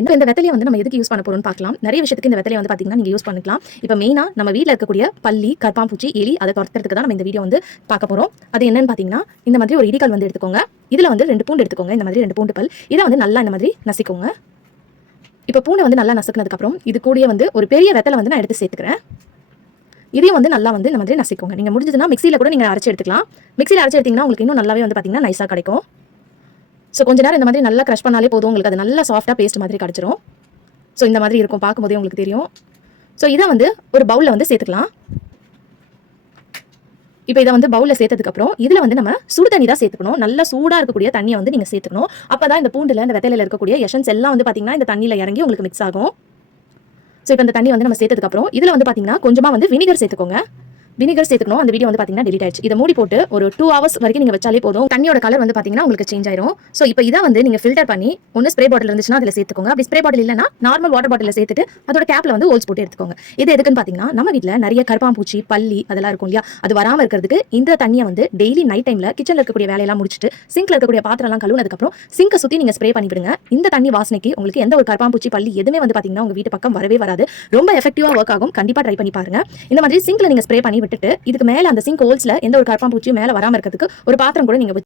இந்த வெத்தலையை வந்து நம்ம எதுக்கு யூஸ் பண்ண போறோம்னு பார்க்கலாம். நிறைய விஷயத்துக்கு இந்த வெத்தலையை வந்து பாத்தீங்கன்னா நீங்க யூஸ் பண்ணிக்கலாம். இப்போ மெயினா நம்ம வீட்ல இருக்கக்கூடிய பல்லி, கரப்பான்பூச்சி, எலி அதை துரத்துறதுக்கு தான் நம்ம இந்த வீடியோ வந்து பார்க்க போறோம். அது என்னன்னு பாத்தீங்கன்னா இந்த மாதிரி ஒரு இடிகால் வந்து எடுத்துக்கோங்க. இதுல வந்து 2 பூண்டு எடுத்துக்கோங்க. இந்த மாதிரி 2 பூண்டு பல். இதை வந்து நல்லா இந்த மாதிரி நசிக்கோங்க. இப்போ பூண்டை வந்து நல்லா நசுக்கினதுக்கு அப்புறம் இது கூடயே வந்து ஒரு பெரிய வெத்தலை வந்து நான் எடுத்து சேர்த்துக்கிறேன். இதையும் வந்து நல்லா வந்து இந்த மாதிரி நசிக்கோங்க. நீங்க முடிஞ்சதுன்னா மிக்ஸியில கூட நீங்க அரைச்சு எடுத்துக்கலாம். மிக்ஸியில அரைச்சு எடுத்தீங்கன்னா உங்களுக்கு இன்னும் நல்லாவே வந்து பாத்தீங்கன்னா நைஸா கிடைக்கும். ஸோ கொஞ்ச நேரம் இந்த மாதிரி நல்லா க்ரஷ் பண்ணாலே போதும், உங்களுக்கு அது நல்லா சாஃப்டாக பேஸ்ட் மாதிரி கிடச்சிரும். ஸோ இந்த மாதிரி இருக்கும், பார்க்கும்போதே உங்களுக்கு தெரியும். ஸோ இதை வந்து ஒரு பவுலில் வந்து சேர்த்துக்கலாம். இப்போ இதை வந்து பவுலில் சேர்த்ததுக்கப்புறம் இதில் வந்து நம்ம சுடு தண்ணி தான் சேர்த்துக்கணும். நல்லா சூடாக இருக்கக்கூடிய தண்ணியை வந்து நீங்கள் சேர்த்துக்கணும். அப்போ தான் இந்த பூண்டில் இந்த வெத்தலையில் இருக்கக்கூடிய எசன்ஸ் எல்லாம் வந்து பார்த்தீங்கன்னா இந்த தண்ணியில் இறங்கி உங்களுக்கு மிக்ஸ் ஆகும். ஸோ இப்போ இந்த தண்ணி வந்து நம்ம சேர்த்ததுக்கப்புறம் இதில் வந்து பார்த்தீங்கன்னா கொஞ்சமாக வந்து வினிகர் சேர்த்துக்கோங்க. வினிகர் சேர்த்துக்கணும். அந்த வீடியோ வந்து பாத்தீங்கன்னா டெலிட் ஆயிடுச்சு. இதை மூடி போட்டு ஒரு 2 hours வரைக்கும் நீங்க வச்சாலே போதும். தண்ணியோட கலர் வந்து பாத்தீங்கன்னா உங்களுக்கு சேஞ்ச் ஆயிரும். சோ இப்போ இதை வந்து நீங்க ஃபில்டர் பண்ணி ஒன்னு ஸ்ப்ரே பாட்டில் இருந்துச்சுன்னா அதில் சேர்த்துக்கோங்க. அப்படி ஸ்ப்ரே பாட்டில் இல்லைன்னா நார்மல் வாட்டர் பாட்டில் சேர்த்துட்டு அதோட கேப்ல வந்து ஹோல்ஸ் போட்டு எடுத்துக்கோங்க. இது எதுக்குன்னு பாத்தீங்கன்னா நம்ம வீட்டில் நிறைய கரப்பாம்பூச்சி, பல்லி அதெல்லாம் இருக்கும் இல்லையா, அது வராமல் இருக்கிறதுக்கு இந்த தண்ணியை வந்து டெய்லி நைட் டைம்ல கிச்சன்ல இருக்கக்கூடிய வேலையெல்லாம் முடிச்சுட்டு சிங்க்ல இருக்கக்கூடிய பாத்திரம் எல்லாம் கழுவுனதுக்கு அப்புறம் சிங்கை சுத்தி நீங்க ஸ்ப்ரே பண்ணி விடுங்க. இந்த தண்ணி வாசனைக்கு உங்களுக்கு எந்த ஒரு கரப்பாம்பூச்சி, பல்லி எதுவுமே வந்து பாத்தீங்கன்னா உங்க வீட்டு பக்கம் வரவே வராது. ரொம்ப எஃபெக்டிவா ஒர்க் ஆகும். கண்டிப்பா ட்ரை பண்ணி பாருங்க. இந்த மாதிரி சிங்க்ல நீங்க ஸ்ப்ரே பண்ணி விட்டுட்டு இதுக்கு மேல அந்த சிங்க் ஹோல்ஸ்ல எந்த ஒரு கரப்பாம்பூச்சியும் மேல வராம இருக்கிறதுக்கு ஒரு பாத்திரம் கூட நீங்க